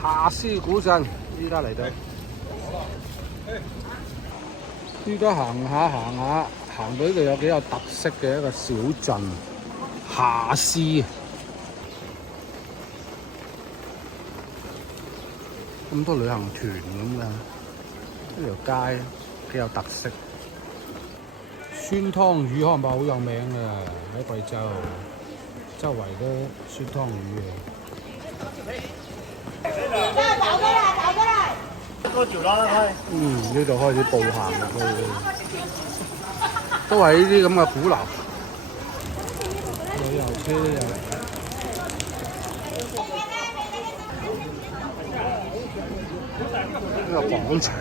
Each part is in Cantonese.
夏思古鎮，依家嚟到，依家行下，行到呢度有幾有特色嘅一個小鎮夏思。咁多旅行團咁㗎，呢條街幾有特色。酸湯魚漢堡好有名嘅，喺貴州，周圍都酸湯魚嘅。多久啦？呢度開始步行啦，都係呢啲咁嘅鼓樓，旅遊車都有。呢個廣場，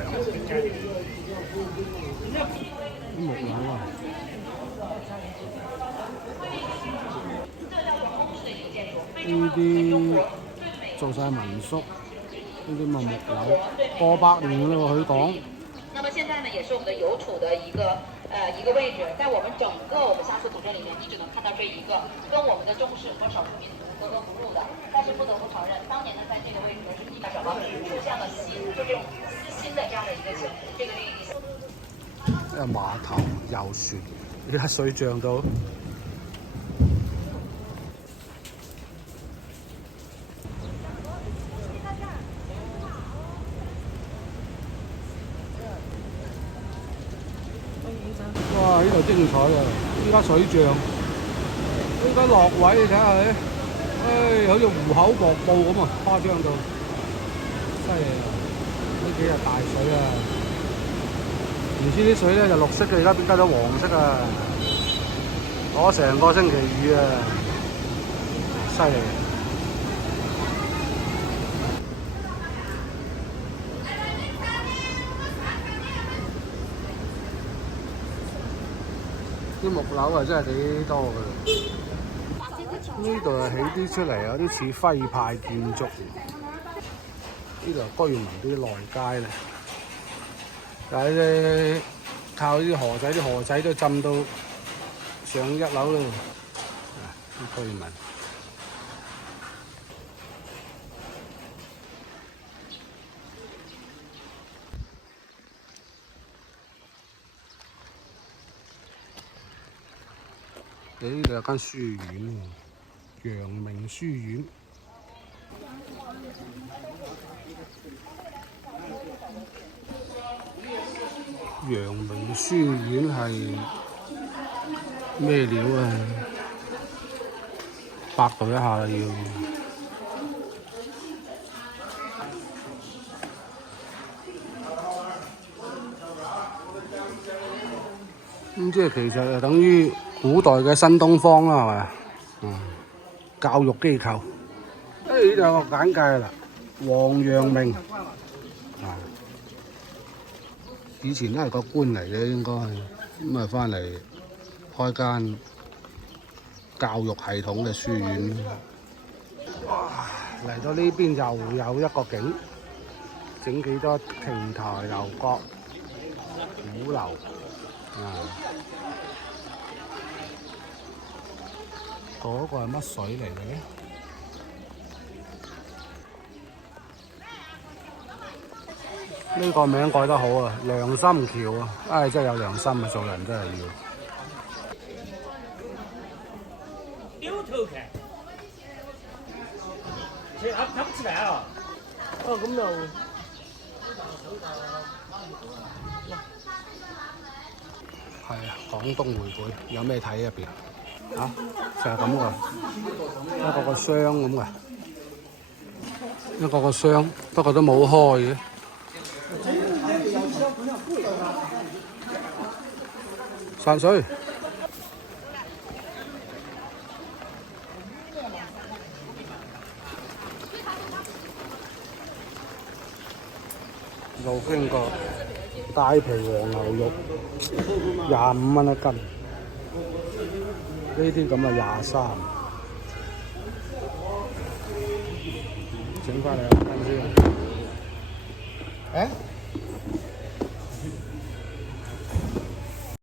木樓啊！呢啲做晒民宿，呢啲咪木樓，過百年啦喎，佢講。那麼現在呢，也是我們的郵儲的一個位置，在我們整個我們夏思古鎮裡面，你只能看到這一個，跟我們的中式和少數民族格格不入的。但是不得不承認，當年呢，在這個位置呢，是地什麼出現了新，就這種私心的這樣的一個這個意思。呢個碼頭遊船，而家水漲到。哇！呢度精彩啊！依家水漲，依家落位你睇下佢，好似戶口瀑布咁啊，誇張到，犀利啊！呢幾日大水啊，原先啲水咧就綠色嘅，而家變咗黃色啊！攞成個星期雨啊，犀利！啲木樓啊，真係幾多㗎啦！呢度係起啲出嚟，有啲似徽派建築。呢度係居民啲內街咧，但係咧靠啲河仔，啲河仔都浸到上一樓咯。啲居民。呢度有間書院，陽明書院。陽明書院係咩料啊？百度一下啦要。咁即係其實就等於古代嘅新東方啦，係咪？教育機構。呢度有個簡介啦，王陽明以前都係個官嚟嘅應該，咁啊翻嚟開間教育系統嘅書院。哇！嚟到呢邊又有一個景，整幾多亭台樓閣、鼓樓嗰個係乜水嚟嘅？呢個名改得好啊，良心橋啊！真係有良心啊，做人真係要。丟頭看，睇唔出嚟啊！哦，咁就係啊，廣東會館有咩睇入邊？就係咁㗎，一個個箱咁㗎，一個個箱，不過都冇開嘅。散水。路經過帶皮黃牛肉，25蚊一斤。呢啲咁啊23，整翻嚟一斤先。